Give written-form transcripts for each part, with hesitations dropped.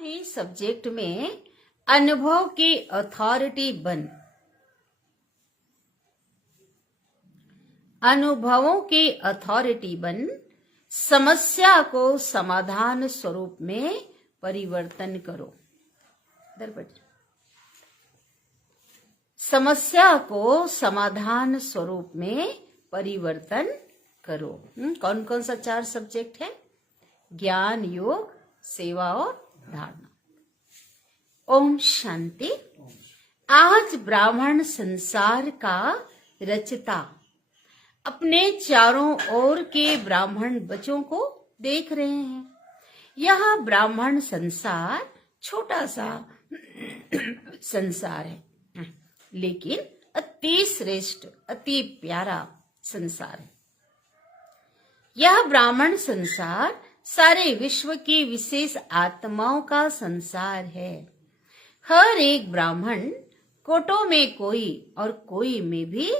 इस सब्जेक्ट में अनुभव की अथॉरिटी बन, अनुभवों की अथॉरिटी बन, समस्या को समाधान स्वरूप में परिवर्तन करो। इधर बैठ। समस्या को समाधान स्वरूप में परिवर्तन करो। कौन कौन सा 4 सब्जेक्ट है? ज्ञान, योग, सेवा और धारणा। ओम शांति। आज ब्राह्मण संसार का रचता अपने चारों ओर के ब्राह्मण बच्चों को देख रहे हैं। यह ब्राह्मण संसार छोटा सा संसार है, लेकिन अति श्रेष्ठ, अति प्यारा संसार है। यह ब्राह्मण संसार सारे विश्व की विशेष आत्माओं का संसार है। हर एक ब्राह्मण कोटों में कोई और कोई में भी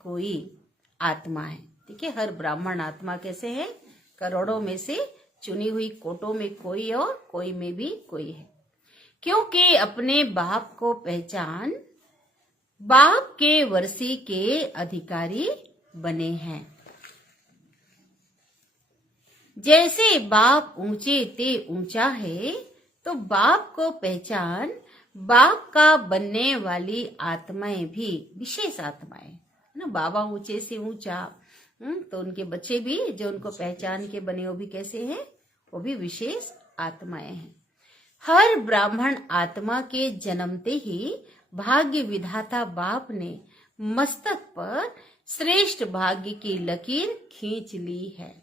कोई आत्मा है। ठीक है, हर ब्राह्मण आत्मा कैसे है? करोड़ों में से चुनी हुई कोटों में कोई और कोई में भी कोई है। क्योंकि अपने बाप को पहचान बाप के वर्षी के अधिकारी बने हैं। जैसे बाप ऊंचे ते ऊंचा है, तो बाप को पहचान बाप का बनने वाली आत्माएं भी विशेष आत्माएं है ना। बाबा ऊंचे से ऊंचा, तो उनके बच्चे भी जो उनको पहचान के बने वो भी कैसे हैं? वो भी विशेष आत्माएं हैं। हर ब्राह्मण आत्मा के जन्मते ही भाग्य विधाता बाप ने मस्तक पर श्रेष्ठ भाग्य की लकीर खींच ली है।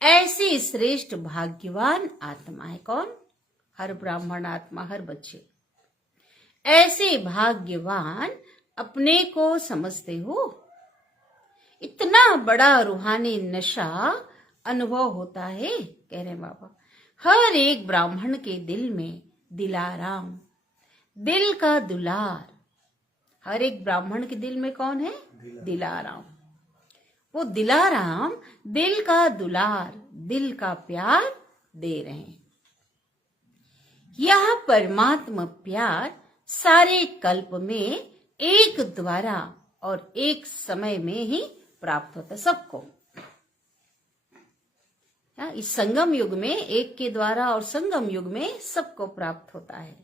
ऐसी श्रेष्ठ भाग्यवान आत्मा है कौन? हर ब्राह्मण आत्मा, हर बच्चे। ऐसे भाग्यवान अपने को समझते हो? इतना बड़ा रूहानी नशा अनुभव होता है, कह रहे बाबा। हर एक ब्राह्मण के दिल में दिलाराम, दिल का दुलार। हर एक ब्राह्मण के दिल में कौन है? दिलाराम। वो दिलाराम दिल का दुलार, दिल का प्यार दे रहे हैं। यह परमात्मा प्यार सारे कल्प में एक द्वारा और एक समय में ही प्राप्त होता है सबको। इस संगम युग में एक के द्वारा और संगम युग में सबको प्राप्त होता है।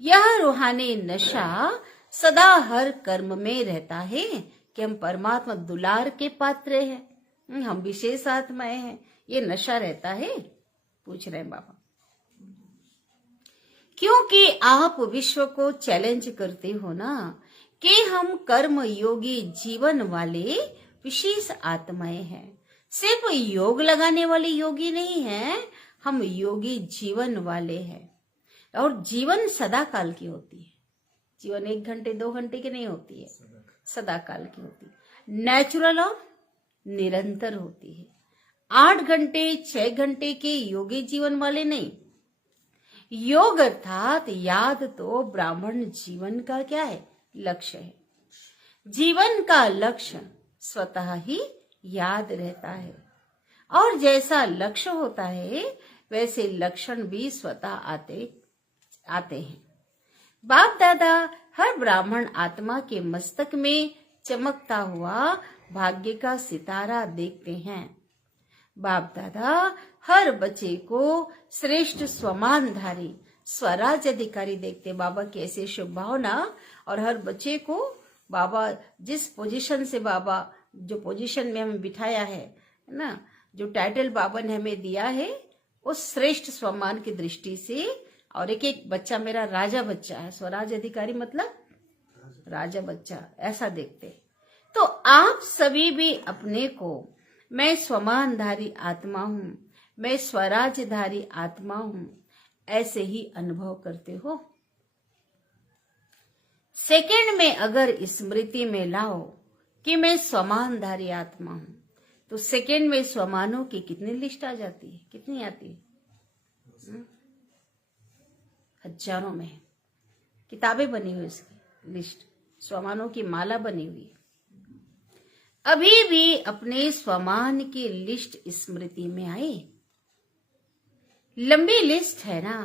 यह रूहानी नशा सदा हर कर्म में रहता है कि हम परमात्मा दुलार के पात्र हैं, हम विशेष आत्माएं हैं। ये नशा रहता है, पूछ रहे हैं बाबा। क्योंकि आप विश्व को चैलेंज करते हो ना कि हम कर्म योगी जीवन वाले विशेष आत्माएं हैं। सिर्फ योग लगाने वाले योगी नहीं हैं, हम योगी जीवन वाले हैं। और जीवन सदा काल की होती है। जीवन 1 घंटे 2 घंटे की नहीं होती है, सदा काल की होती है। नेचुरल और निरंतर होती है। 8 घंटे 6 घंटे के योगी जीवन वाले नहीं। योग अर्थात याद तो ब्राह्मण जीवन का क्या है? लक्ष्य है। जीवन का लक्ष्य स्वतः ही याद रहता है, और जैसा लक्ष्य होता है वैसे लक्षण भी स्वतः आते हैं। बाप दादा हर ब्राह्मण आत्मा के मस्तक में चमकता हुआ भाग्य का सितारा देखते हैं। बाप दादा हर बच्चे को श्रेष्ठ स्वमानधारी स्वराज अधिकारी देखते। बाबा की ऐसी शुभ भावना, और हर बच्चे को बाबा जिस पोजीशन से, बाबा जो पोजीशन में हमें बिठाया है ना, जो टाइटल बाबा ने हमें दिया है, उस श्रेष्ठ स्वमान की दृष्टि से। और एक एक बच्चा मेरा राजा बच्चा है। स्वराज अधिकारी मतलब राजा बच्चा, ऐसा देखते। तो आप सभी भी अपने को मैं स्वमानधारी आत्मा हूं, मैं स्वराजधारी आत्मा हूं, ऐसे ही अनुभव करते हो। सेकंड में अगर स्मृति में लाओ कि मैं स्वमानधारी आत्मा हूं, तो सेकंड में स्वमानों की कितनी लिस्ट आ जाती है? कितनी आती है? हजारों में किताबें बनी हुई, इसकी लिस्ट, स्वमानों की माला बनी हुई है। अभी भी अपने स्वमान की लिस्ट स्मृति में आए। लंबी लिस्ट है ना,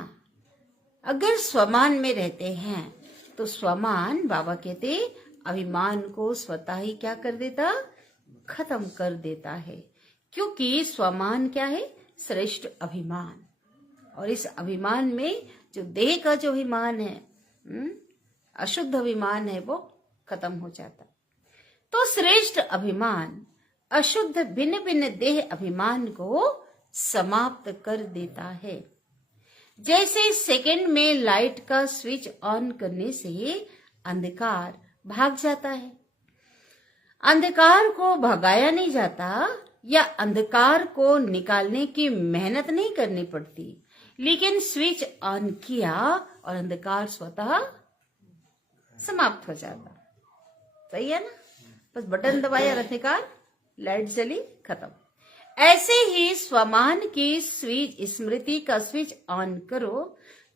अगर स्वमान में रहते हैं तो स्वमान, बाबा कहते, अभिमान को स्वतः ही क्या कर देता, खत्म कर देता है। क्योंकि स्वमान क्या है, श्रेष्ठ अभिमान। और इस अभिमान में जो देह का जो अभिमान है, अशुद्ध अभिमान है, वो खत्म हो जाता। तो श्रेष्ठ अभिमान अशुद्ध भिन्न भिन्न देह अभिमान को समाप्त कर देता है। जैसे सेकंड में लाइट का स्विच ऑन करने से अंधकार भाग जाता है। अंधकार को भगाया नहीं जाता या अंधकार को निकालने की मेहनत नहीं करनी पड़ती, लेकिन स्विच ऑन किया और अंधकार स्वतः समाप्त हो जाता। सही है ना, बस बटन दबाया, अंधकार, लाइट जली, खत्म। ऐसे ही स्वमान की स्विच, स्मृति का स्विच ऑन करो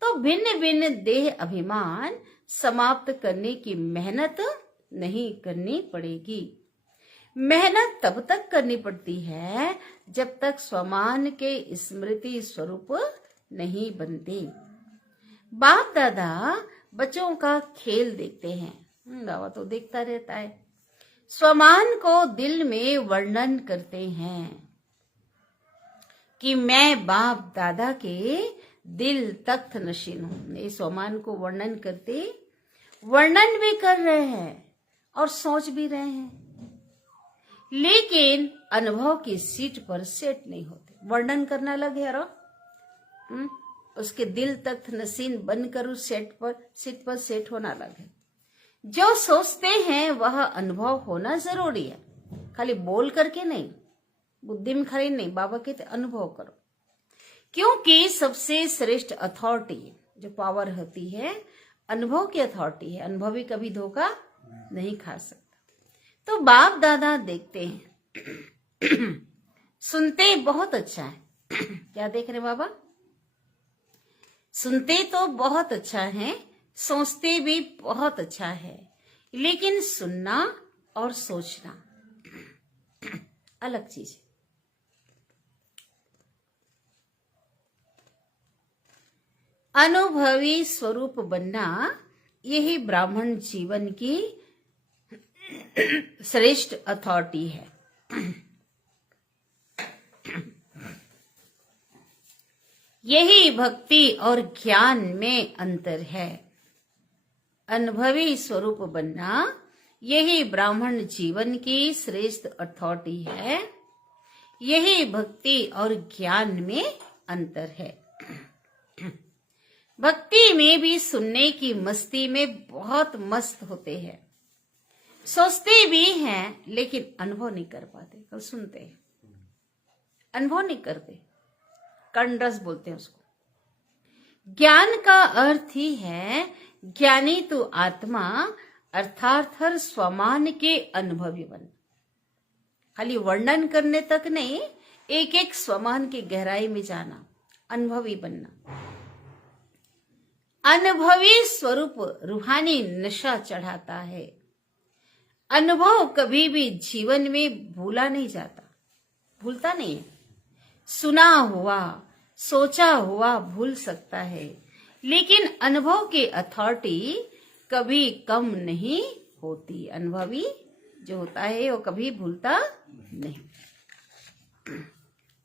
तो भिन्न भिन्न देह अभिमान समाप्त करने की मेहनत नहीं करनी पड़ेगी। मेहनत तब तक करनी पड़ती है जब तक स्वमान के स्मृति स्वरूप नहीं बनते। बाप दादा बच्चों का खेल देखते हैं, बाबा तो देखता रहता है। स्वमान को दिल में वर्णन करते हैं कि मैं बाप दादा के दिल तख्त नशीन हूं। ये स्वमान को वर्णन करते, वर्णन भी कर रहे हैं और सोच भी रहे हैं, लेकिन अनुभव की सीट पर सेट नहीं होते। वर्णन करना अलग है और उसके दिल तख्त नशीन बनकर उस सीट पर सेट होना अलग है। जो सोचते हैं वह अनुभव होना जरूरी है, खाली बोल करके नहीं, बुद्धि में खड़ी नहीं। बाबा कहते अनुभव करो, क्योंकि सबसे श्रेष्ठ अथॉरिटी जो पावर होती है अनुभव की अथॉरिटी है। अनुभवी कभी धोखा नहीं खा सकता। तो बाप दादा देखते हैं, सुनते बहुत अच्छा है। क्या देख रहे बाबा? सुनते तो बहुत अच्छा है, सोचते भी बहुत अच्छा है, लेकिन सुनना और सोचना अलग चीज है। अनुभवी स्वरूप बनना यही ब्राह्मण जीवन की श्रेष्ठ अथॉरिटी है। यही भक्ति और ज्ञान में अंतर है। अनुभवी स्वरूप बनना यही ब्राह्मण जीवन की श्रेष्ठ अथॉरिटी है। यही भक्ति और ज्ञान में अंतर है। भक्ति में भी सुनने की मस्ती में बहुत मस्त होते हैं, सोचते भी हैं, लेकिन अनुभव नहीं कर पाते। कल सुनते हैं, अनुभव नहीं करते, कर्णरस बोलते हैं उसको। ज्ञान का अर्थ ही है ज्ञानी तो आत्मा, अर्थात हर स्वमान के अनुभवी बन। खाली वर्णन करने तक नहीं, एक एक स्वमान की गहराई में जाना, अनुभवी बनना। अनुभवी स्वरूप रूहानी नशा चढ़ाता है। अनुभव कभी भी जीवन में भूला नहीं जाता, भूलता नहीं है। सुना हुआ, सोचा हुआ भूल सकता है, लेकिन अनुभव की अथॉरिटी कभी कम नहीं होती। अनुभवी जो होता है वो कभी भूलता नहीं।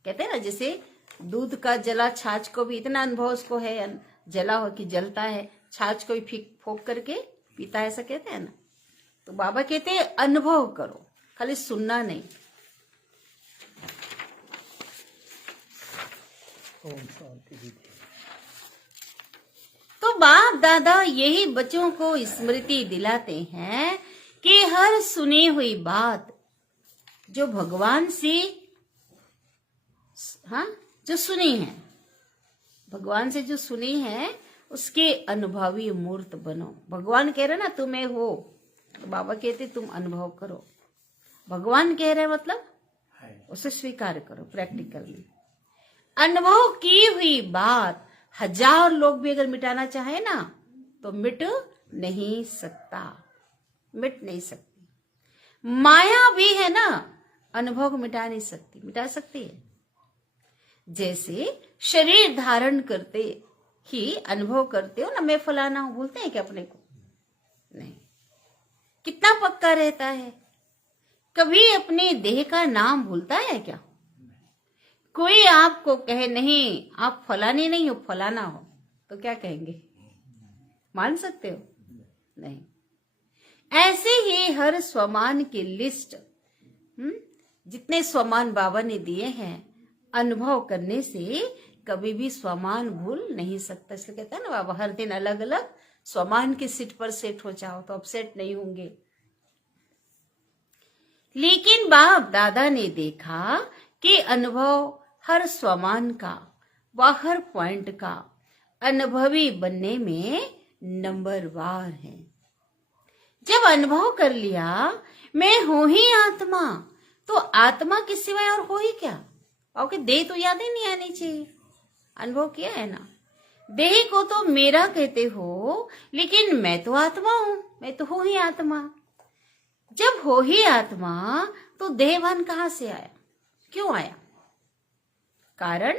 कहते हैं ना, जैसे दूध का जला छाछ को भी इतना अनुभव उसको है, जला हो कि जलता है, छाछ को भी फोक करके पीता है, ऐसा कहते हैं ना। तो बाबा कहते हैं अनुभव करो, खाली सुनना नहीं। तो बाप दादा यही बच्चों को स्मृति दिलाते हैं कि हर सुनी हुई बात जो भगवान से, जो सुनी है, भगवान से जो सुनी है, उसके अनुभवी मूर्त बनो। भगवान कह रहे ना तुम्हें हो, तो बाबा कहते तुम अनुभव करो। भगवान कह रहे मतलब उसे स्वीकार करो प्रैक्टिकल में। अनुभव की हुई बात 1000 लोग भी अगर मिटाना चाहे ना तो मिट नहीं सकता, मिट नहीं सकती। माया भी है ना, अनुभव को मिटा नहीं सकती, मिटा सकती है। जैसे शरीर धारण करते ही अनुभव करते हो ना, मैं फलाना हूं, बोलते हैं क्या अपने को? नहीं। कितना पक्का रहता है? कभी अपने देह का नाम भूलता है क्या? कोई आपको कहे नहीं आप फलानी नहीं हो, फलाना हो, तो क्या कहेंगे? मान सकते हो? नहीं। ऐसे ही हर स्वमान की लिस्ट, जितने स्वमान बाबा ने दिए हैं, अनुभव करने से कभी भी स्वमान भूल नहीं सकता। इसलिए कहता है ना बाबा, हर दिन अलग अलग स्वमान की सीट पर सेट हो जाओ तो अपसेट नहीं होंगे। लेकिन बाप दादा ने देखा कि अनुभव हर स्वमान का व हर पॉइंट का अनुभवी बनने में नंबरवार है। जब अनुभव कर लिया मैं हूं ही आत्मा, तो आत्मा के सिवाय और हो ही क्या? और देह तो याद ही नहीं आनी चाहिए। अनुभव किया है ना, देह को तो मेरा कहते हो, लेकिन मैं तो आत्मा हूं, मैं तो हूं ही आत्मा। जब हो ही आत्मा तो देहभान कहां से आया? क्यों आया? कारण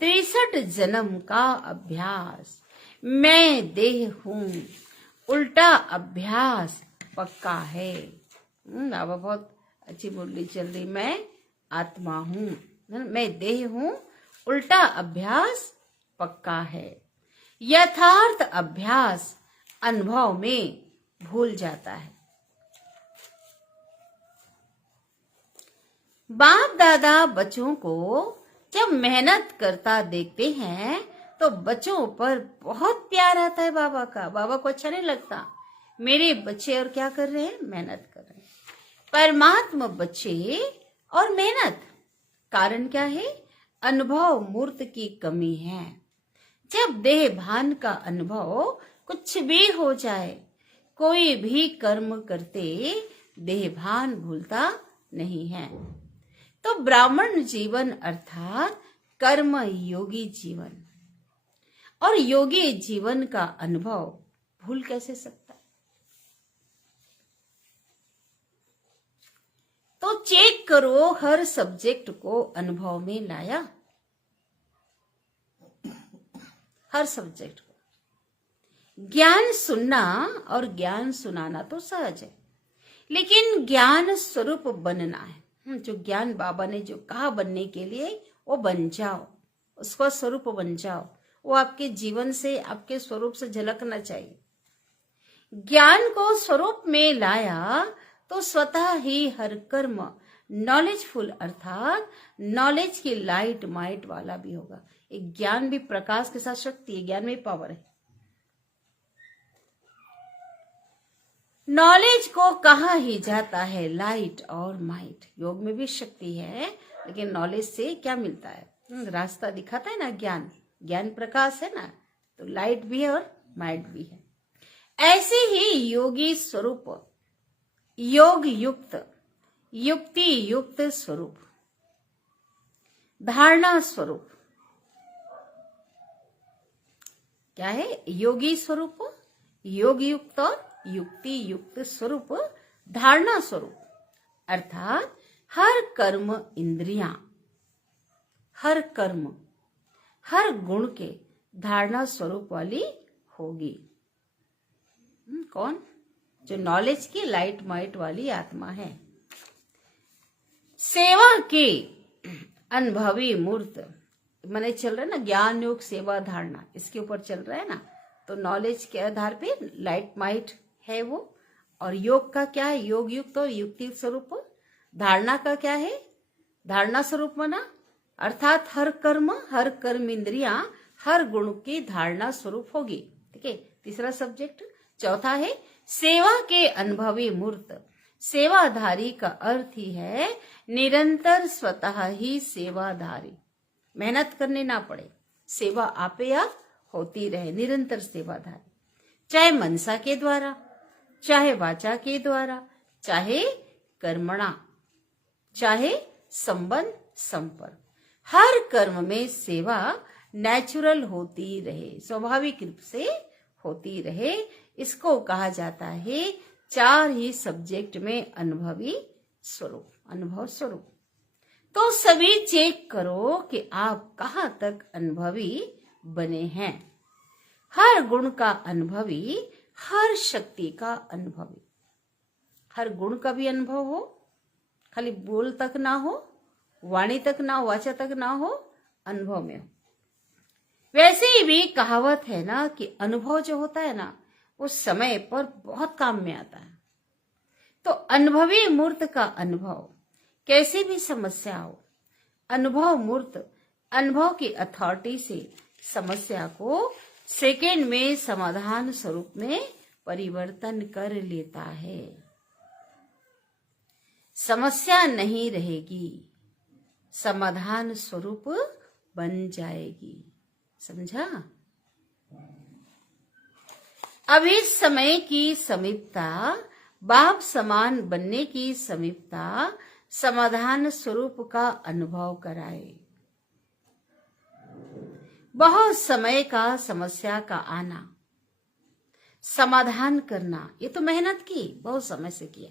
63 जन्म का अभ्यास। मैं देह हूं, उल्टा अभ्यास पक्का है। बाबा बहुत अच्छी बोली चल रही, मैं आत्मा हूं, मैं देह हूं, उल्टा अभ्यास पक्का है। यथार्थ अभ्यास अनुभव में भूल जाता है। बाप दादा बच्चों को जब मेहनत करता देखते हैं तो बच्चों पर बहुत प्यार आता है बाबा का। बाबा को अच्छा नहीं लगता मेरे बच्चे और क्या कर रहे हैं? मेहनत कर रहे हैं। परमात्मा बच्चे और मेहनत, कारण क्या है? अनुभव मूर्त की कमी है। जब देह भान का अनुभव कुछ भी हो जाए, कोई भी कर्म करते देह भान भूलता नहीं है। तो ब्राह्मण जीवन अर्थात कर्म योगी जीवन, और योगी जीवन का अनुभव भूल कैसे सकता? तो चेक करो, हर सब्जेक्ट को अनुभव में लाया? हर सब्जेक्ट को। ज्ञान सुनना और ज्ञान सुनाना तो सहज है, लेकिन ज्ञान स्वरूप बनना है। जो ज्ञान बाबा ने जो कहा बनने के लिए, वो बन जाओ, उसका स्वरूप बन जाओ। वो आपके जीवन से, आपके स्वरूप से झलकना चाहिए। ज्ञान को स्वरूप में लाया तो स्वतः ही हर कर्म नॉलेजफुल अर्थात नॉलेज की लाइट माइट वाला भी होगा। एक ज्ञान भी प्रकाश के साथ शक्ति है, ज्ञान में पावर है। नॉलेज को कहा ही जाता है लाइट और माइट। योग में भी शक्ति है, लेकिन नॉलेज से क्या मिलता है? रास्ता दिखाता है ना ज्ञान, ज्ञान प्रकाश है ना, तो लाइट भी है और माइट भी है। ऐसे ही योगी स्वरूप, योग युक्त, युक्ति युक्त स्वरूप, धारणा स्वरूप क्या है? योगी स्वरूप, योग युक्त और युक्ति युक्त स्वरूप, धारणा स्वरूप अर्थात हर कर्म इंद्रियां, हर कर्म, हर गुण के धारणा स्वरूप वाली होगी। कौन? जो नॉलेज की लाइट माइट वाली आत्मा है। सेवा के अनुभवी मूर्त मैंने चल रहा है ना, ज्ञान योग सेवा धारणा, इसके ऊपर चल रहा है ना। तो नॉलेज के आधार पे लाइट माइट है वो, और योग का क्या है? योग युक्त और युक्ति स्वरूप। धारणा का क्या है? धारणा स्वरूप बना अर्थात हर कर्म इंद्रियां, हर गुण की धारणा स्वरूप होगी। ठीक है, तीसरा सब्जेक्ट। चौथा है सेवा के अनुभवी मूर्त। सेवाधारी का अर्थ ही है निरंतर स्वतः ही सेवाधारी, मेहनत करने ना पड़े, सेवा आपे आप होती रहे, निरंतर सेवाधारी। चाहे मनसा के द्वारा, चाहे वाचा के द्वारा, चाहे कर्मणा, चाहे संबंध संपर्क, हर कर्म में सेवा नेचुरल होती रहे, स्वाभाविक रूप से होती रहे। इसको कहा जाता है 4 ही सब्जेक्ट में अनुभवी स्वरूप, अनुभव स्वरूप। तो सभी चेक करो कि आप कहां तक अनुभवी बने हैं। हर गुण का अनुभवी, हर शक्ति का अनुभवी। हर गुण का भी अनुभव हो, खाली बोल तक ना हो, वाणी तक ना हो, वाचा तक ना हो, अनुभव में हो। वैसे ही भी कहावत है ना कि अनुभव जो होता है ना वो समय पर बहुत काम में आता है। तो अनुभवी मूर्त का अनुभव, कैसी भी समस्या हो, अनुभव मूर्त अनुभव की अथॉरिटी से समस्या को सेकेंड में समाधान स्वरूप में परिवर्तन कर लेता है। समस्या नहीं रहेगी, समाधान स्वरूप बन जाएगी। समझा? अभी समय की समीपता, बाप समान बनने की समीपता समाधान स्वरूप का अनुभव कराए। बहुत समय का समस्या का आना, समाधान करना, ये तो मेहनत की, बहुत समय से किया।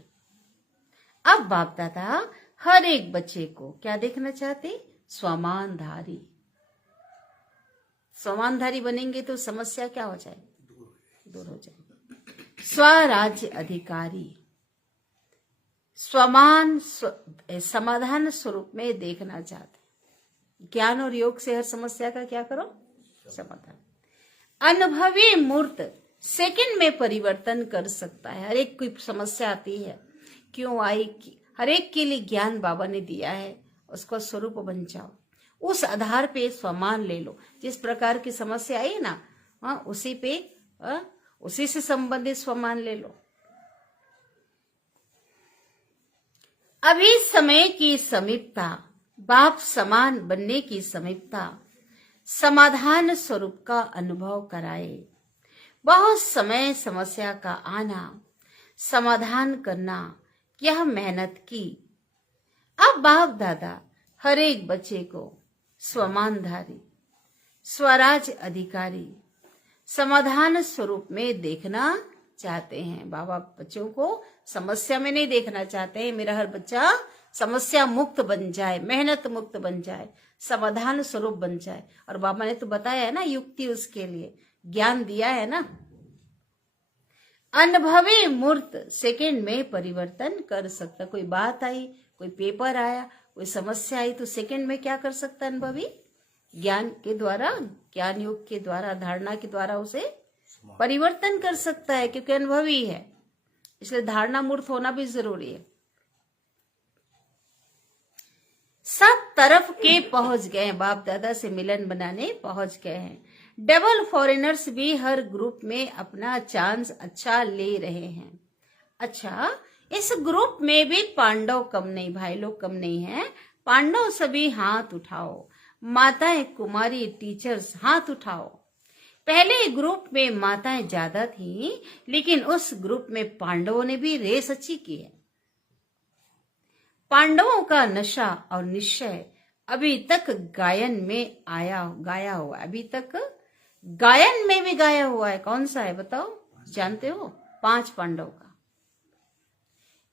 अब बाप दादा हर एक बच्चे को क्या देखना चाहते? स्वमानधारी। स्वमानधारी बनेंगे तो समस्या क्या हो जाए? दूर हो जाए। स्वराज्य अधिकारी, समाधान स्वरूप में देखना चाहते। ज्ञान और योग से हर समस्या का क्या करो? समाधान। अनुभवी मूर्त सेकंड में परिवर्तन कर सकता है। हर एक कोई समस्या आती है, क्यों आई, हर एक के लिए ज्ञान बाबा ने दिया है, उसको स्वरूप बन जाओ। उस आधार पे स्वमान ले लो। जिस प्रकार की समस्या आई है ना, उसी पे उसी से संबंधित स्वमान ले लो। अभी समय की समीपता, बाप समान बनने की समीपता समाधान स्वरूप का अनुभव कराए। बहुत समय समस्या का आना, समाधान करना, यह मेहनत की। अब बाप दादा हर एक बच्चे को स्वमानधारी, स्वराज अधिकारी, समाधान स्वरूप में देखना चाहते हैं। बाबा बच्चों को समस्या में नहीं देखना चाहते हैं। मेरा हर बच्चा समस्या मुक्त बन जाए, मेहनत मुक्त बन जाए, समाधान स्वरूप बन जाए। और बाबा ने तो बताया है ना युक्ति, उसके लिए ज्ञान दिया है ना। अनुभवी मूर्त सेकंड में परिवर्तन कर सकता। कोई बात आई, कोई पेपर आया, कोई समस्या आई, तो सेकंड में क्या कर सकता है अनुभवी? ज्ञान के द्वारा, ज्ञान योग के द्वारा, धारणा के द्वारा उसे परिवर्तन कर सकता है, क्योंकि अनुभवी है। इसलिए धारणा मूर्त होना भी जरूरी है। सब तरफ के पहुंच गए, बाप दादा से मिलन बनाने पहुंच गए हैं। डबल फॉरेनर्स भी हर ग्रुप में अपना चांस अच्छा ले रहे हैं। अच्छा, इस ग्रुप में भी पांडव कम नहीं, भाई लोग कम नहीं हैं। पांडव सभी हाथ उठाओ, माताएं, कुमारी, टीचर्स हाथ उठाओ। पहले ग्रुप में माताएं ज्यादा थी, लेकिन उस ग्रुप में पांडवों ने भी रेस अच्छी की है। पांडवों का नशा और निश्चय अभी तक गायन में गाया हुआ है। अभी तक गायन में भी गाया हुआ है। कौन सा है बताओ? जानते हो? 5 पांडव का।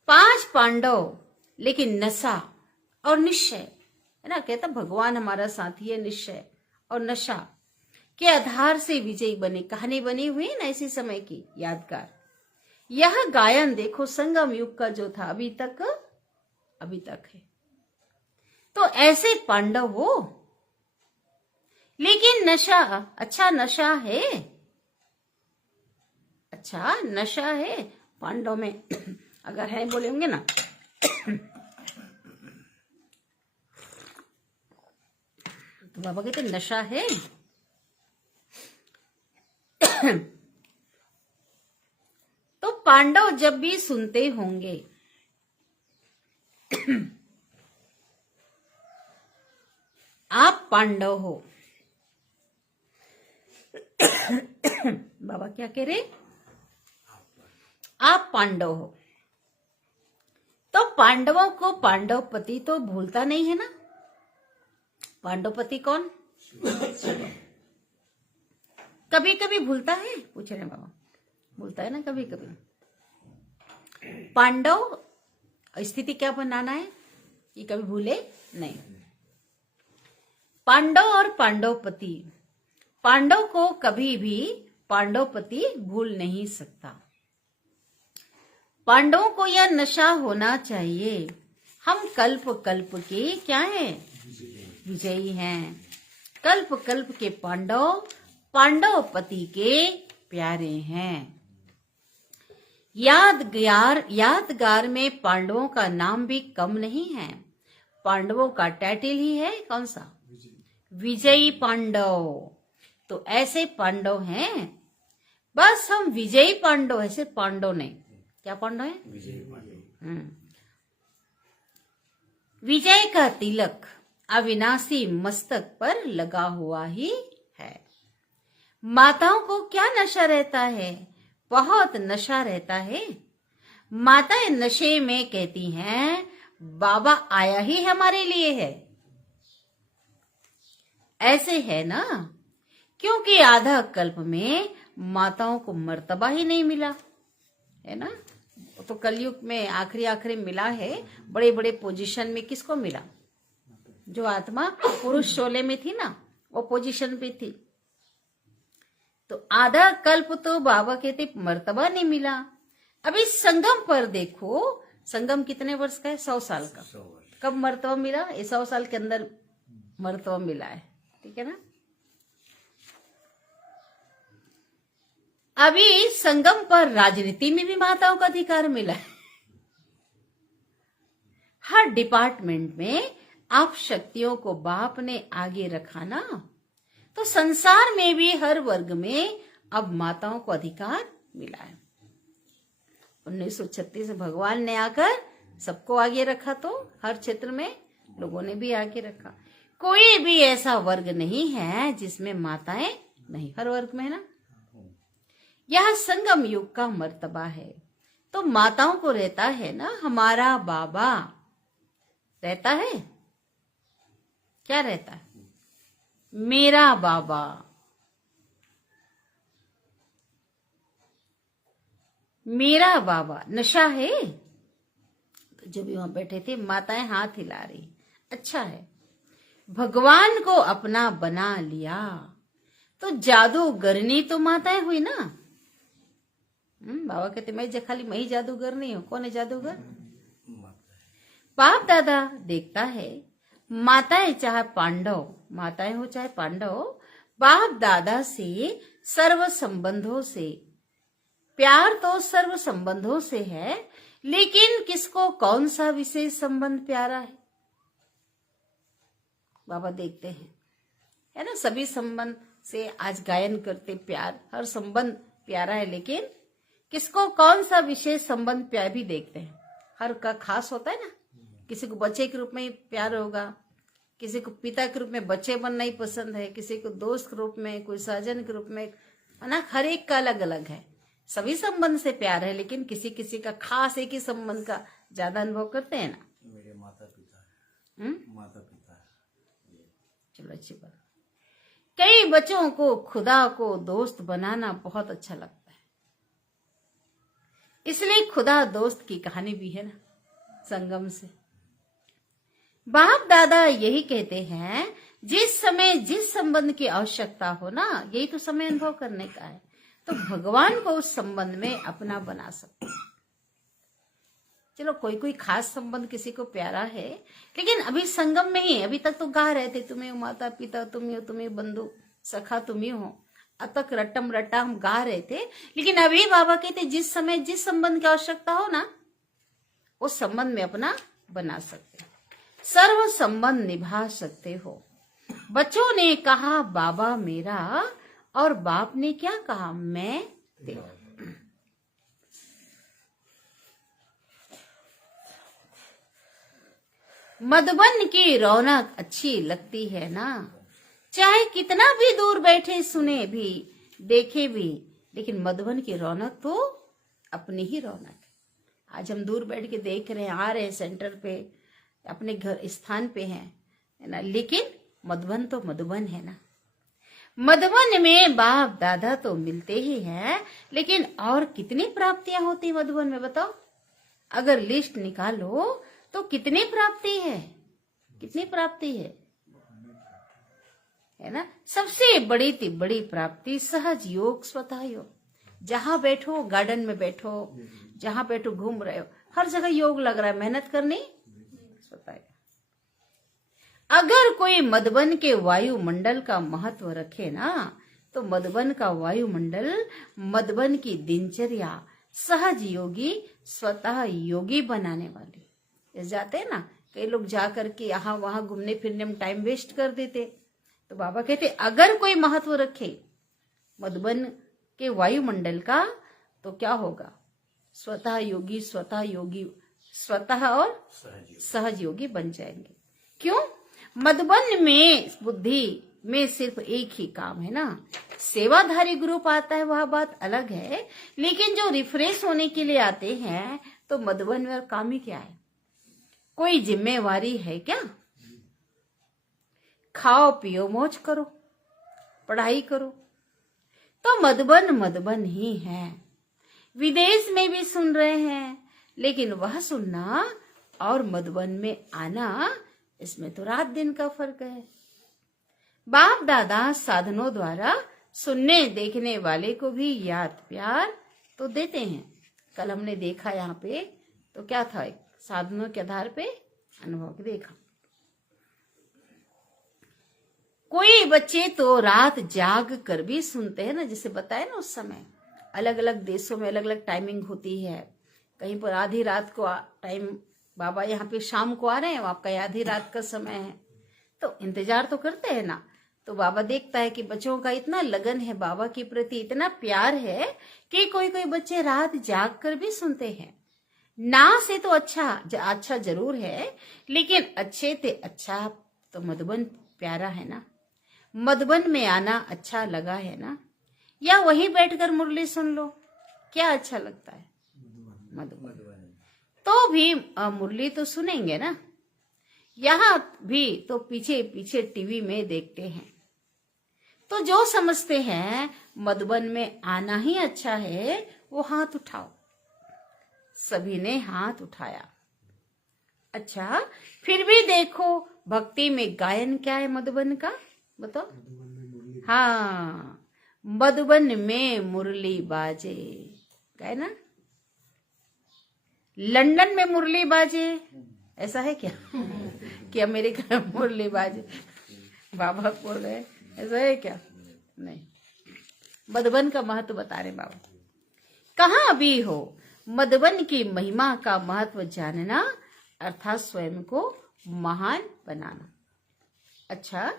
5 पांडव, लेकिन नशा और निश्चय है ना, कहता भगवान हमारा साथी है। निश्चय और नशा के आधार से विजयी बने। कहानी बनी हुई है ना इसी समय की, यादगार। यह गायन देखो संगम युग का जो था, अभी तक है। तो ऐसे पांडव हो, लेकिन नशा, अच्छा नशा है, अच्छा नशा है पांडव में। अगर है बोले होंगे ना तो बाबा कहते नशा है। तो पांडव जब भी सुनते होंगे आप पांडव हो, बाबा क्या कह रहे? आप पांडव हो, तो पांडवों को पांडवपति तो भूलता नहीं है ना। पांडवपति कौन? कभी कभी भूलता है, पूछ रहे बाबा। भूलता है ना कभी कभी। पांडव स्थिति क्या बनाना है कि कभी भूले नहीं। पांडव और पांडवपति, पांडव को कभी भी पांडवपति भूल नहीं सकता। पांडवों को यह नशा होना चाहिए, हम कल्प कल्प के क्या हैं? विजयी हैं। कल्प कल्प के पांडव पांडवपति के प्यारे हैं। यादगार में पांडवों का नाम भी कम नहीं है। पांडवों का टाइटल ही है कौन सा? विजयी पांडव। तो ऐसे पांडव हैं, बस हम विजयी पांडव है, सिर्फ पांडव नहीं। क्या पांडव है? विजयी पांडव। विजय का तिलक अविनाशी मस्तक पर लगा हुआ ही है। माताओं को क्या नशा रहता है? बहुत नशा रहता है। माताएं नशे में कहती हैं, बाबा आया ही हमारे लिए है। ऐसे है ना, क्योंकि आधा कल्प में माताओं को मर्तबा ही नहीं मिला है ना। तो कलयुग में आखिरी मिला है। बड़े बड़े पोजीशन में किसको मिला? जो आत्मा पुरुष शोले में थी ना, वो पोजीशन पे थी। तो आधा कल्प तो बाबा कहते मर्तबा नहीं मिला। अभी संगम पर देखो, संगम कितने वर्ष का है? 100 साल का। कब मर्तबा मिला? 100 साल के अंदर मर्तबा मिला है, ठीक है ना। अभी संगम पर राजनीति में भी माताओं का अधिकार मिला है। हर डिपार्टमेंट में आप शक्तियों को बाप ने आगे रखा ना, तो संसार में भी हर वर्ग में अब माताओं को अधिकार मिला है। 1936 में भगवान ने आकर सबको आगे रखा, तो हर क्षेत्र में लोगों ने भी आगे रखा। कोई भी ऐसा वर्ग नहीं है जिसमें माताएं नहीं, हर वर्ग में है ना। यह संगम युग का मर्तबा है। तो माताओं को रहता है ना, हमारा बाबा रहता है। क्या रहता है? मेरा बाबा। मेरा बाबा नशा है। तो जो भी वहां बैठे थे, माताएं हाथ हिला रही, अच्छा है। भगवान को अपना बना लिया तो जादूगरनी तो माताएं हुई ना। बाबा कहते मैं ही जादूगर नहीं हूं। कौन है जादूगर? बाप दादा देखता है, माताएं चाहे पांडव, माताएं हो चाहे पांडव, बाप दादा से सर्व संबंधों से प्यार तो सर्व संबंधों से है, लेकिन किसको कौन सा विशेष संबंध प्यारा है? बाबा देखते हैं, है ना। सभी संबंध से आज गायन करते, प्यार, हर संबंध प्यारा है, लेकिन किसको कौन सा विशेष संबंध प्यार भी देखते हैं। हर का खास होता है ना। किसी को बच्चे के रूप में प्यार होगा, किसी को पिता के रूप में बच्चे बनना ही पसंद है, किसी को दोस्त के रूप में, कोई सहजन के रूप में, है ना। हर एक का अलग अलग है। सभी संबंध से प्यार है, लेकिन किसी किसी का खास एक ही संबंध का ज्यादा अनुभव करते हैं ना। मेरे माता पिता है। माता पिता है। चलो अच्छी बात। कई बच्चों को खुदा को दोस्त बनाना बहुत अच्छा लगता है, इसलिए खुदा दोस्त की कहानी भी है ना संगम से। बाप दादा यही कहते हैं, जिस समय जिस संबंध की आवश्यकता हो ना, यही तो समय अनुभव करने का है। तो भगवान को उस संबंध में अपना बना सकते। चलो कोई कोई खास संबंध किसी को प्यारा है, लेकिन अभी संगम में ही, अभी तक तो गा रहे थे, तुम्हें माता पिता तुम ही हो, तुम्हें बंधु सखा तुम ही हो, अब तक रटम रटा हम गा रहे थे। लेकिन अभी बाबा कहते जिस समय जिस संबंध की आवश्यकता हो ना, उस संबंध में अपना बना सकते, सर्व संबंध निभा सकते हो। बच्चों ने कहा बाबा मेरा, और बाप ने क्या कहा? मैं तेरा। मधुबन की रौनक अच्छी लगती है ना, चाहे कितना भी दूर बैठे, सुने भी, देखे भी, लेकिन मधुबन की रौनक तो अपनी ही रौनक है। आज हम दूर बैठ के देख रहे हैं, आ रहे हैं सेंटर पे, अपने घर स्थान पे हैं, है ना, लेकिन मधुबन तो मधुबन है ना। मधुबन में बाप दादा तो मिलते ही हैं, लेकिन और कितनी प्राप्तियां होती मधुबन में बताओ। अगर लिस्ट निकालो तो कितनी प्राप्ति है, कितनी प्राप्ति है। है ना। सबसे बड़ी प्राप्ति सहज योग, स्वतः योग। जहां बैठो, गार्डन में बैठो, जहां बैठो, घूम रहे हो, हर जगह योग लग रहा है, मेहनत करनी स्वतः। अगर कोई मधुबन के वायुमंडल का महत्व रखे ना, तो मधुबन का वायुमंडल मधुबन की दिनचर्या सहज योगी, स्वतः योगी बनाने वाली। जैसे जाते हैं ना कई लोग, जा करके यहाँ वहां घूमने फिरने में टाइम वेस्ट कर देते, तो बाबा कहते अगर कोई महत्व रखे मधुबन के वायुमंडल का, तो क्या होगा? स्वतः योगी, स्वतः योगी, स्वतः और सहज योगी बन जाएंगे। क्यों? मधुबन में बुद्धि में सिर्फ एक ही काम है ना। सेवाधारी ग्रुप आता है, वह बात अलग है, लेकिन जो रिफ्रेश होने के लिए आते हैं, तो मधुबन में और काम ही क्या है? कोई जिम्मेवारी है क्या? खाओ पियो मौज करो, पढ़ाई करो, तो मधुबन ही है। विदेश में भी सुन रहे हैं, लेकिन वह सुनना और मधुबन में आना, इसमें तो रात दिन का फर्क है। बाप दादा साधनों द्वारा सुनने देखने वाले को भी याद प्यार तो देते हैं। कल हमने देखा यहाँ पे, तो क्या था, एक साधनों के आधार पे अनुभव देखा। कोई बच्चे तो रात जाग कर भी सुनते हैं ना, जैसे बताए ना, उस समय अलग अलग देशों में अलग अलग टाइमिंग होती है। कहीं पर आधी रात को टाइम, बाबा यहाँ पे शाम को आ रहे हैं, आपका आधी रात का समय है, तो इंतजार तो करते हैं ना। तो बाबा देखता है कि बच्चों का इतना लगन है, बाबा के प्रति इतना प्यार है कि कोई कोई बच्चे रात जाग कर भी सुनते हैं। ना से तो अच्छा जरूर है, लेकिन अच्छे से अच्छा तो मधुबन प्यारा है ना। मधुबन में आना अच्छा लगा है ना, या वहीं बैठकर मुरली सुन लो, क्या अच्छा लगता है? मधुबन तो भी मुरली तो सुनेंगे ना, यहाँ भी तो पीछे पीछे टीवी में देखते हैं। तो जो समझते हैं मधुबन में आना ही अच्छा है, वो हाथ उठाओ। सभी ने हाथ उठाया। अच्छा, फिर भी देखो भक्ति में गायन क्या है मधुबन का, बताओ। हाँ, मधुबन में मुरली बाजे, गए ना। लंदन में मुरली बाजे, ऐसा है क्या? कि अमेरिका में मुरली बाजे, बाबा बोल रहे, ऐसा है क्या? नहीं, मधुबन का महत्व बता रहे बाबा। कहाँ भी हो, मधुबन की महिमा का महत्व जानना, अर्थात स्वयं को महान बनाना। अच्छा,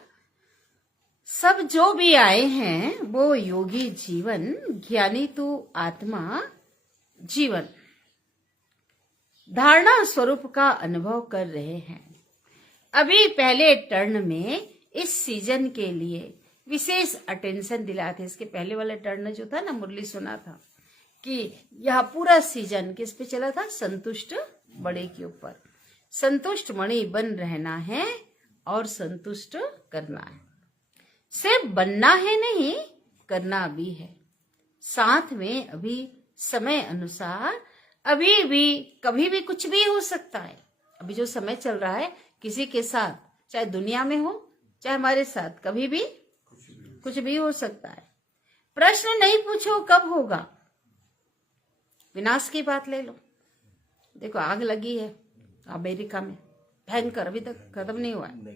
सब जो भी आए हैं वो योगी जीवन, ज्ञानी तू आत्मा जीवन धारणा स्वरूप का अनुभव कर रहे हैं। अभी पहले टर्न में इस सीजन के लिए विशेष अटेंशन दिलाते। इसके पहले वाला टर्न जो था ना, मुरली सुना था कि यह पूरा सीजन किस पे चला था? संतुष्ट बड़े के ऊपर। संतुष्ट मणि बन रहना है और संतुष्ट करना है। सिर्फ बनना है नहीं, करना भी है साथ में। अभी समय अनुसार, अभी भी कभी भी कुछ भी हो सकता है। अभी जो समय चल रहा है, किसी के साथ, चाहे दुनिया में हो चाहे हमारे साथ, कभी भी कुछ भी हो सकता है। प्रश्न नहीं पूछो कब होगा, विनाश की बात ले लो। देखो आग लगी है अमेरिका में, भयंकर, अभी तक खत्म नहीं हुआ है।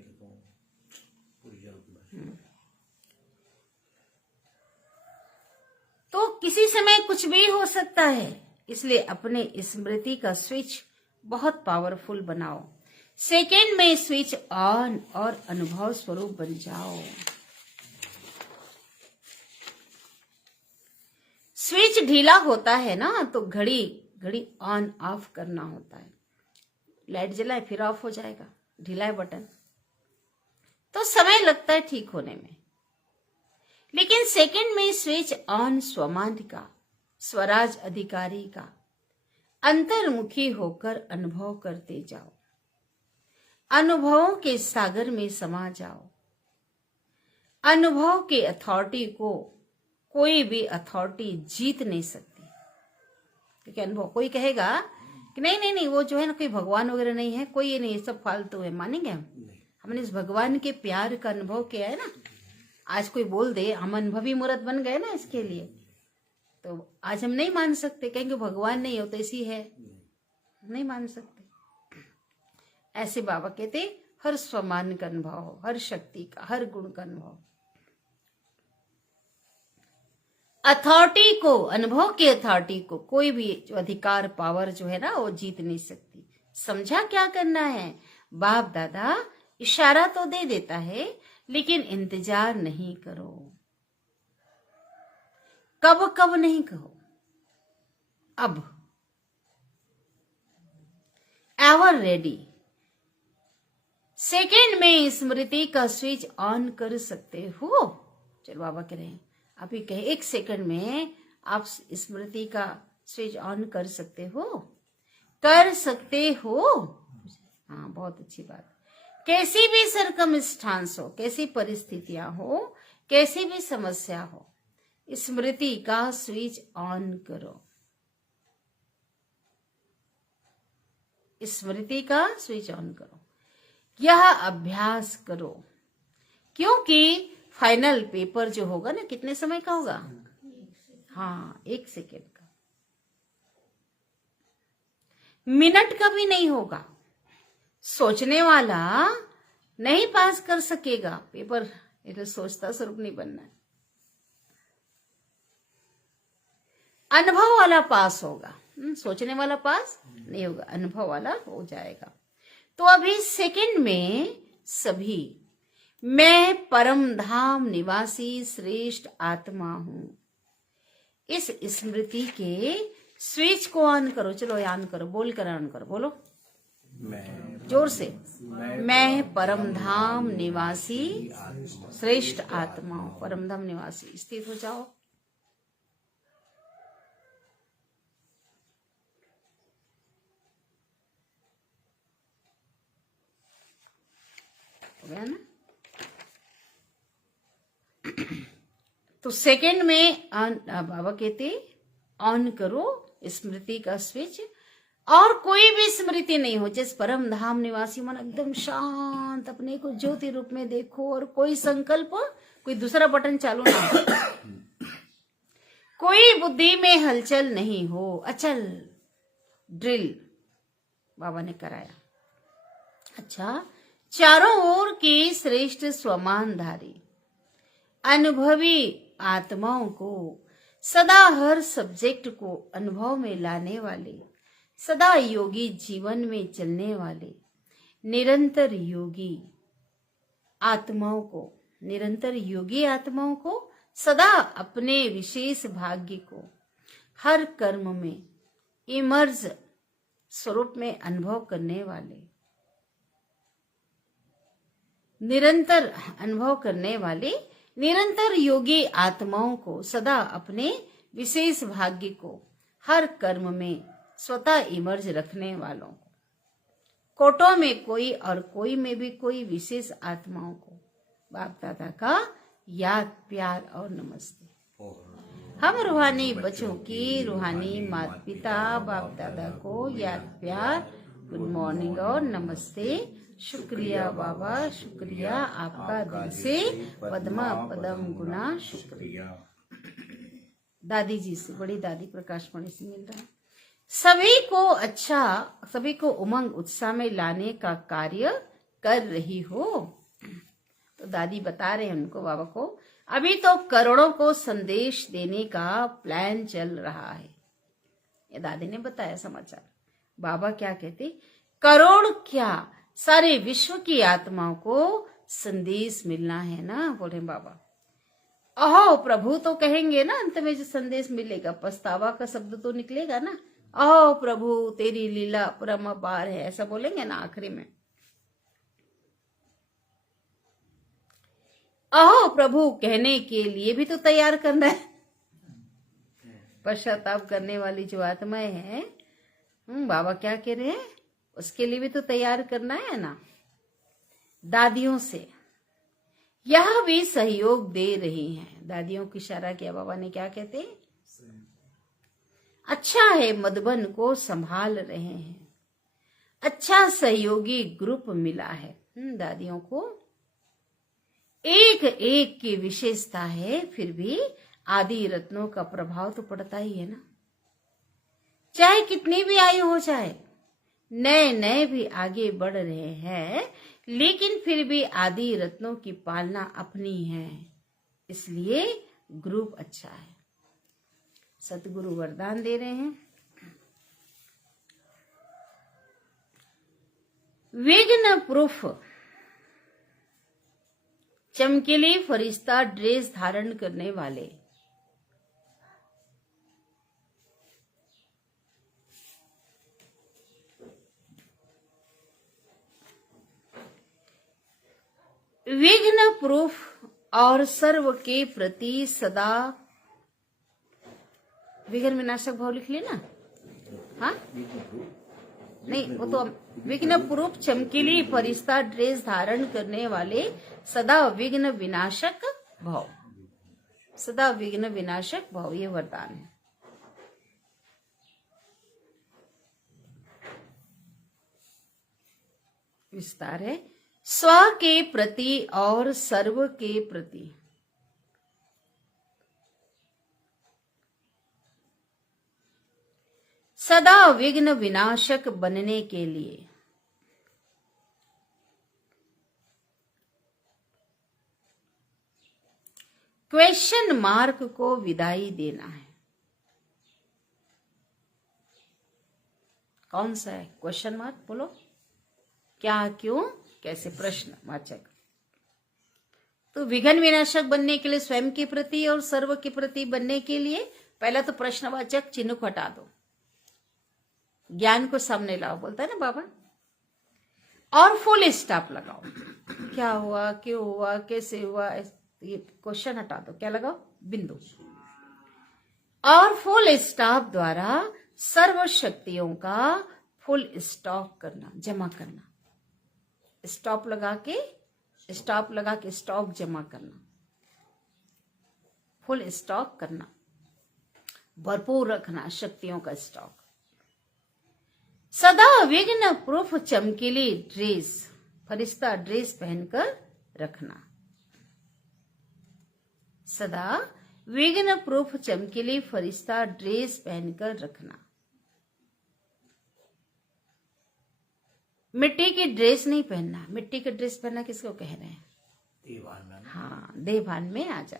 तो किसी समय कुछ भी हो सकता है, इसलिए अपने स्मृति का स्विच बहुत पावरफुल बनाओ। सेकेंड में स्विच ऑन और अनुभव स्वरूप बन जाओ। स्विच ढीला होता है ना, तो घड़ी घड़ी ऑन ऑफ करना होता है। लाइट जलाए फिर ऑफ हो जाएगा, ढीला है बटन, तो समय लगता है ठीक होने में। लेकिन सेकंड में स्विच ऑन स्वमान का, स्वराज अधिकारी का, अंतर्मुखी होकर अनुभव करते जाओ। अनुभवों के सागर में समा जाओ। अनुभव के अथॉरिटी को कोई भी अथॉरिटी जीत नहीं सकती। क्योंकि अनुभव, कोई कहेगा कि नहीं नहीं नहीं वो जो है ना कोई भगवान वगैरह नहीं है, कोई ये नहीं, सब फालतू है, मानेंगे हम? हमने इस भगवान के प्यार का अनुभव किया है ना, आज कोई बोल दे हम अनुभवी मूर्त बन गए ना इसके लिए, तो आज हम नहीं मान सकते, कहेंगे भगवान नहीं हो तो ऐसी है, नहीं मान सकते। ऐसे बाबा कहते हर स्वमान का अनुभव हो, हर शक्ति का, हर गुण का अनुभव। अथॉरिटी को, अनुभव की अथॉरिटी को कोई भी जो अधिकार पावर जो है ना वो जीत नहीं सकती। समझा क्या करना है? बाप दादा इशारा तो दे देता है लेकिन इंतजार नहीं करो। कब कब नहीं कहो, अब। Ever ready. सेकेंड में स्मृति का स्विच ऑन कर सकते हो। चलो बाबा कह रहे हैं अभी कहे 1 सेकंड में आप स्मृति का स्विच ऑन कर सकते हो, कर सकते हो। हाँ, बहुत अच्छी बात। कैसी भी सरकमस्टांस हो, कैसी परिस्थितियां हो, कैसी भी समस्या हो, स्मृति का स्विच ऑन करो, स्मृति का स्विच ऑन करो। यह अभ्यास करो, क्योंकि फाइनल पेपर जो होगा ना कितने समय का होगा? हाँ, 1 सेकेंड का, मिनट का भी नहीं होगा। सोचने वाला नहीं पास कर सकेगा पेपर, ये तो सोचता स्वरूप नहीं बनना है। अनुभव वाला पास होगा, सोचने वाला पास नहीं होगा, अनुभव वाला हो जाएगा। तो अभी सेकंड में सभी, मैं परम धाम निवासी श्रेष्ठ आत्मा हूं, इस स्मृति के स्विच को ऑन करो। चलो ऑन करो, बोल कर ऑन करो, बोलो जोर से। मैं परम धाम निवासी श्रेष्ठ आत्मा हूं, परम धाम निवासी। स्थित हो जाओ। हो गया ना? तो सेकंड में बाबा कहते ऑन करो स्मृति का स्विच, और कोई भी स्मृति नहीं हो, जैसे परम धाम निवासी मन एकदम शांत, अपने को ज्योति रूप में देखो, और कोई संकल्प, कोई दूसरा बटन चालू ना हो, कोई बुद्धि में हलचल नहीं हो। अचल ड्रिल बाबा ने कराया। अच्छा, चारों ओर की श्रेष्ठ स्वमानधारी अनुभवी आत्माओं को, सदा हर सब्जेक्ट को अनुभव में लाने वाले, सदा योगी जीवन में चलने वाले निरंतर योगी आत्माओं को, निरंतर योगी आत्माओं को, सदा अपने विशेष भाग्य को हर कर्म में इमर्ज स्वरूप में अनुभव करने वाले, निरंतर अनुभव करने वाले निरंतर योगी आत्माओं को, सदा अपने विशेष भाग्य को हर कर्म में स्वतः इमर्ज रखने वालों को, कोटों में कोई और कोई में भी कोई विशेष आत्माओं को बाप दादा का याद, प्यार और नमस्ते। हम रूहानी बच्चों की रूहानी माता पिता बाप दादा को याद, प्यार, गुड मॉर्निंग और नमस्ते। शुक्रिया बाबा, शुक्रिया आपका दिल से पद्मा पदम गुना शुक्रिया। दादी जी से, बड़ी दादी प्रकाशमणि से मिल रहा है। सभी को अच्छा, सभी को उमंग उत्साह में लाने का कार्य कर रही हो। तो दादी बता रहे हैं उनको, बाबा को, अभी तो करोड़ों को संदेश देने का प्लान चल रहा है। ये दादी ने बताया समाचार। बाबा क्या कहते, करोड़ क्या, सारे विश्व की आत्माओं को संदेश मिलना है ना, बोले बाबा। अहो प्रभु तो कहेंगे ना, अंत में जो संदेश मिलेगा, पछतावा का शब्द तो निकलेगा ना, अहो प्रभु तेरी लीला परम अपार है, ऐसा बोलेंगे ना आखिरी में। अहो प्रभु कहने के लिए भी तो तैयार करना है। पश्चाताप करने वाली जो आत्माएं हैं, बाबा क्या कह रहे हैं, उसके लिए भी तो तैयार करना है ना। दादियों से यह भी सहयोग दे रही हैं। दादियों की इशारा किया बाबा ने, क्या कहते, अच्छा है मधुबन को संभाल रहे हैं, अच्छा सहयोगी ग्रुप मिला है दादियों को। एक एक की विशेषता है, फिर भी आदि रत्नों का प्रभाव तो पड़ता ही है ना। चाहे कितनी भी आयु हो जाए, नए नए भी आगे बढ़ रहे हैं, लेकिन फिर भी आदि रत्नों की पालना अपनी है, इसलिए ग्रुप अच्छा है। सतगुरु वरदान दे रहे हैं, विघ्न प्रूफ चमकीली फरिश्ता ड्रेस धारण करने वाले विघ्न प्रूफ और सर्व के प्रति सदा, विघ्न विनाशक भाव लिख लिए ना। हाँ नहीं, वो तो विघ्न प्रूफ चमकीली फरिश्ता ड्रेस धारण करने वाले सदा विघ्न विनाशक भाव, सदा विघ्न विनाशक भाव, ये वरदान है। विस्तार है, स्व के प्रति और सर्व के प्रति सदा विघ्न विनाशक बनने के लिए क्वेश्चन मार्क को विदाई देना है। कौन सा है क्वेश्चन मार्क? बोलो, क्या, क्यों, कैसे, प्रश्न वाचक। तो विघ्न विनाशक बनने के लिए स्वयं के प्रति और सर्व के प्रति बनने के लिए पहला तो प्रश्नवाचक चिन्ह को हटा दो, ज्ञान को सामने लाओ, बोलता है ना बाबा, और फुल स्टॉप लगाओ। क्या हुआ, क्यों हुआ, कैसे हुआ, ये क्वेश्चन हटा दो, क्या लगाओ? बिंदु। और फुल स्टॉप द्वारा सर्व शक्तियों का फुल स्टॉक करना, जमा करना। स्टॉप लगा के स्टॉक जमा करना, फुल स्टॉक करना, भरपूर रखना शक्तियों का स्टॉक। सदा विघ्न प्रूफ चमकीली ड्रेस, फरिश्ता ड्रेस पहनकर रखना। सदा विघ्न प्रूफ चमकीली फरिश्ता ड्रेस पहनकर रखना। मिट्टी की ड्रेस नहीं पहनना। मिट्टी की ड्रेस पहनना किसको कह रहे हैं? देवान में। हाँ, देवभान में आ जा।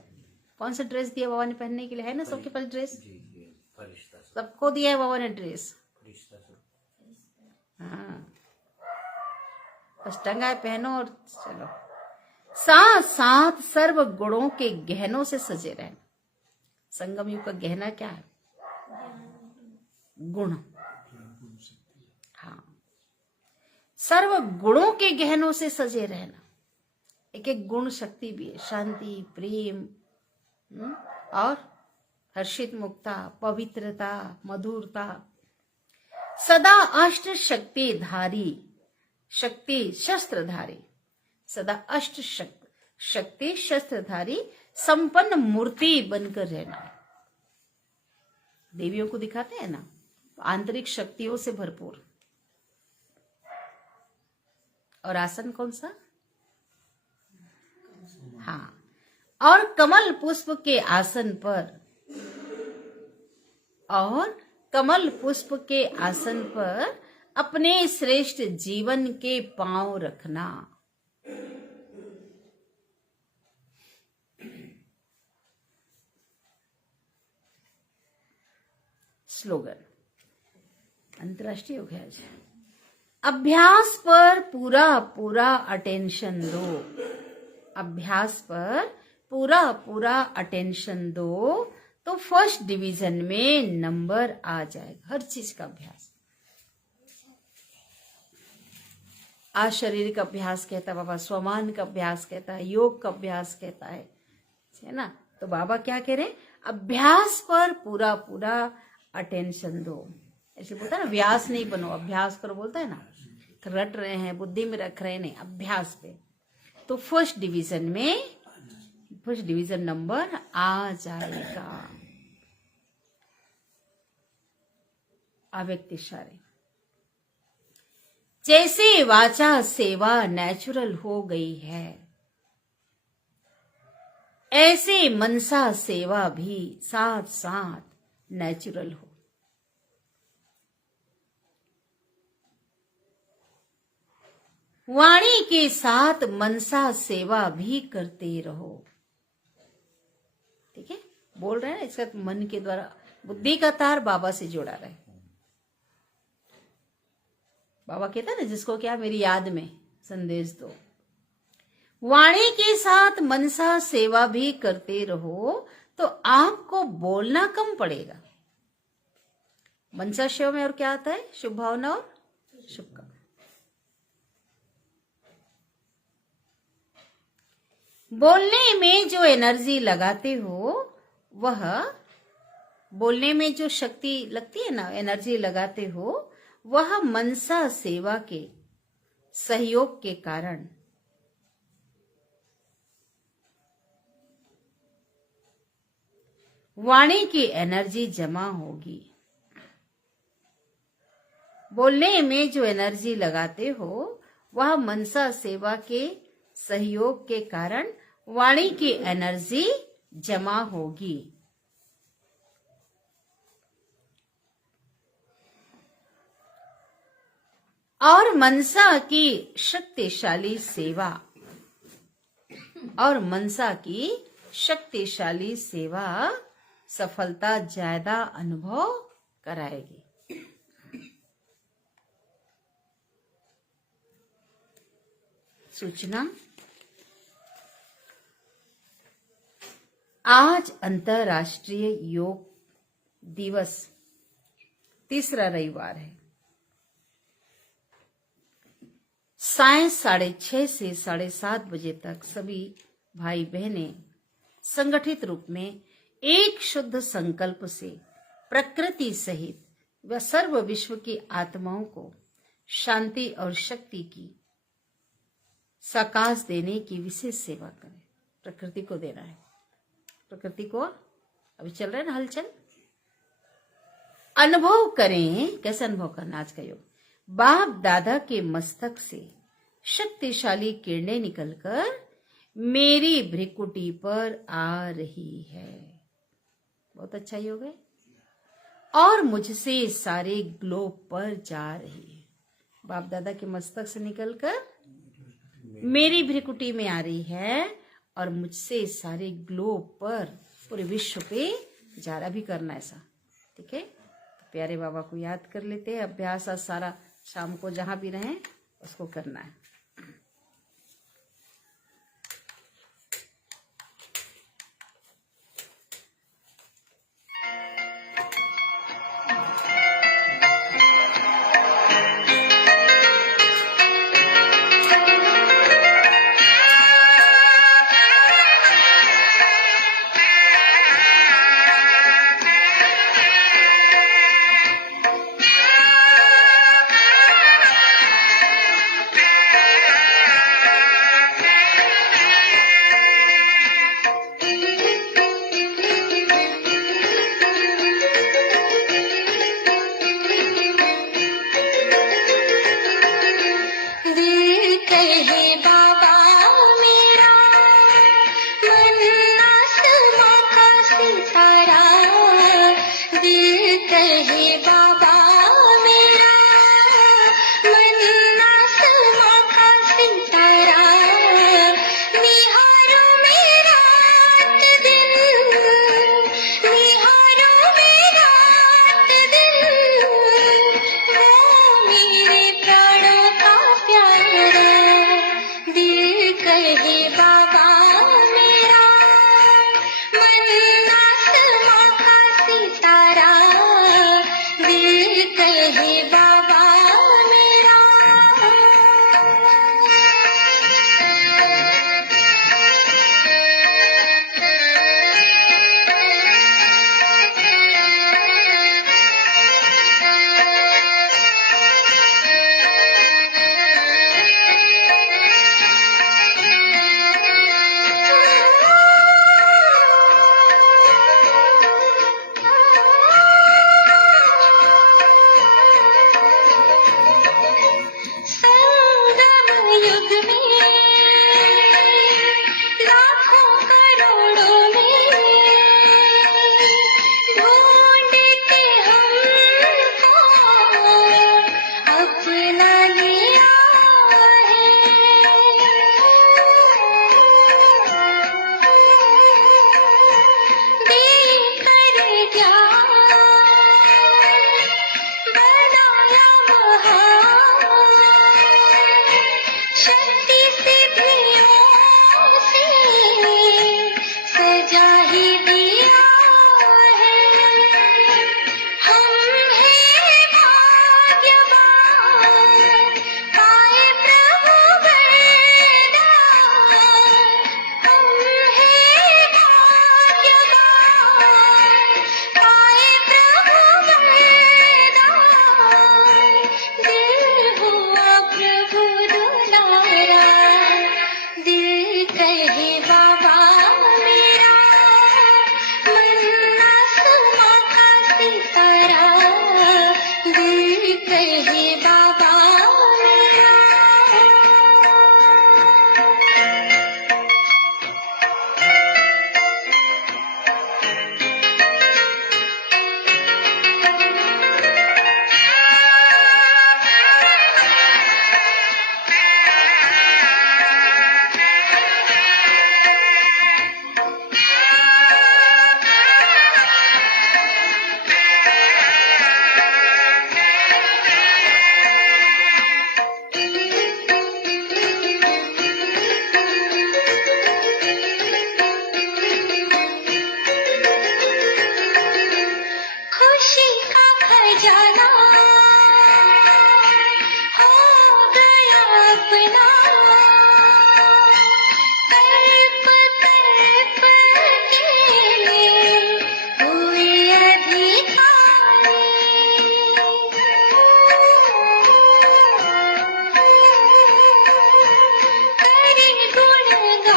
कौन सा ड्रेस दिया बाबा ने पहनने के लिए? है ना सबके पास ड्रेस? जी, फरिश्ता सबको दिया है बाबा ने ड्रेस। फरिश्ता से। हाँ, बस टंगा पहनो और चलो। साथ साथ सर्व गुणों के गहनों से सजे रहना। संगम युग का गहना क्या है? गुण। हाँ, सर्व गुणों के गहनों से सजे रहना। एक एक गुण शक्ति भी है, शांति, प्रेम, और हर्षित मुक्ता, पवित्रता, मधुरता। सदा अष्ट शक्ति धारी, शक्ति शस्त्रधारी, सदा अष्ट शक्ति शस्त्रधारी संपन्न मूर्ति बनकर रहना। देवियों को दिखाते हैं ना, आंतरिक शक्तियों से भरपूर। और आसन कौन सा? हाँ, और कमल पुष्प के आसन पर, और कमल पुष्प के आसन पर अपने श्रेष्ठ जीवन के पांव रखना। स्लोगन अंतर्राष्ट्रीय हो गया। अभ्यास पर पूरा पूरा अटेंशन दो। अभ्यास पर पूरा पूरा अटेंशन दो तो फर्स्ट डिवीजन में नंबर आ जाएगा। हर चीज का अभ्यास। आज शरीर का अभ्यास कहता है बाबा, स्वमान का अभ्यास कहता है, योग का अभ्यास कहता है ना। तो बाबा क्या कह रहे हैं? अभ्यास पर पूरा पूरा अटेंशन दो। ऐसे बोलता है ना, व्यास नहीं बनो, अभ्यास करो, बोलता है ना। रट रहे हैं, बुद्धि में रख रहे नहीं, अभ्यास पे। तो फर्स्ट डिवीजन में फर्स्ट डिवीजन नंबर आ जाएगा। अव्यक्त इशारे। जैसे वाचा सेवा नेचुरल हो गई है, ऐसे मनसा सेवा भी साथ साथ नेचुरल हो। वाणी के साथ मनसा सेवा भी करते रहो। ठीक है, बोल रहे हैं ना, इसका मन के द्वारा बुद्धि का तार बाबा से जोड़ा रहे। बाबा कहता है ना, जिसको क्या मेरी याद में संदेश दो। वाणी के साथ मनसा सेवा भी करते रहो तो आपको बोलना कम पड़ेगा। मनसा सेवा में और क्या आता है? शुभ भावना और शुभ काम। बोलने में जो एनर्जी लगाते हो, वह बोलने में जो शक्ति लगती है ना, एनर्जी लगाते हो, वह मनसा सेवा के सहयोग के कारण वाणी की एनर्जी जमा होगी। बोलने में जो एनर्जी लगाते हो, वह मनसा सेवा के सहयोग के कारण वाणी की एनर्जी जमा होगी। और मनसा की शक्तिशाली सेवा सफलता ज्यादा अनुभव कराएगी। सूचना, आज अंतर्राष्ट्रीय योग दिवस, तीसरा रविवार है। सायं 6:30 से 7:30 बजे तक सभी भाई बहनें संगठित रूप में एक शुद्ध संकल्प से प्रकृति सहित व सर्व विश्व की आत्माओं को शांति और शक्ति की साकाश देने की विशेष सेवा करें। प्रकृति को देना है। प्रकृति को अभी चल रहा है ना हलचल, अनुभव करें। कैसे अनुभव करना? आज का योग, बाप दादा के मस्तक से शक्तिशाली किरणें निकलकर मेरी भ्रिकुटी पर आ रही है। बहुत अच्छा योग है। और मुझसे सारे ग्लोब पर जा रही है। बाप दादा के मस्तक से निकलकर मेरी भ्रिकुटी में आ रही है और मुझसे सारे ग्लोब पर, पूरे विश्व पे जा रहा भी करना ऐसा। ठीक है, तो प्यारे बाबा को याद कर लेते हैं। अभ्यास आज सारा शाम को जहां भी रहें उसको करना है। कहे बाबा मेरा। खुशी का खजाना हो गया अपना, तड़प तड़प के हुए अधिकारी। करे गुणगान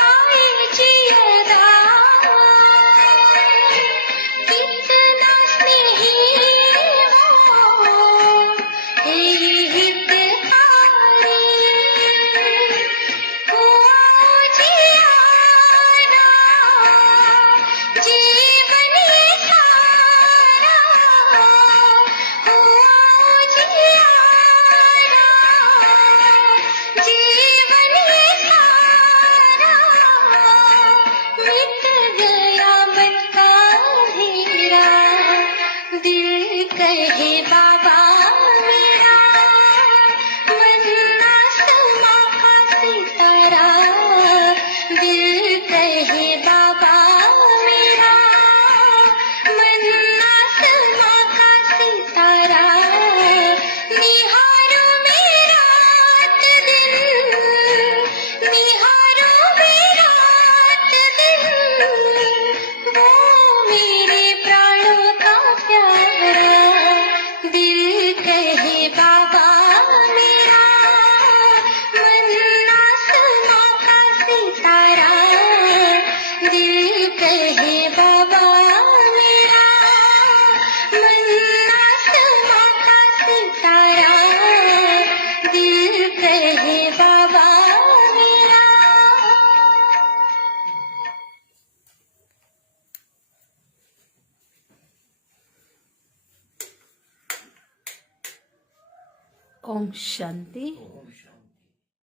आए जियरा, कितना स्नेही वो है हितकारी। हुआ जियारा जीवन ये सारा, हुआ जियारा जीवन ये सारा। मिट गया मन का अंधेरा, दिल कहे बाबा मेरा। मन आसमां का सितारा, दिल कहे बाबा मेरा। मन आसमां का सितारा, निहारो मेरा रात दिन, निहारो मेरा रात दिन। वो मेरे प्राणों का प्यारा, दिल कहे बाबा मेरा। मन आसमां का सितारा, दिल कहे बाबा मेरा। मन आसमां का सितारा, दिल कहे बाबा मेरा। ओम शांति। ओम शांति।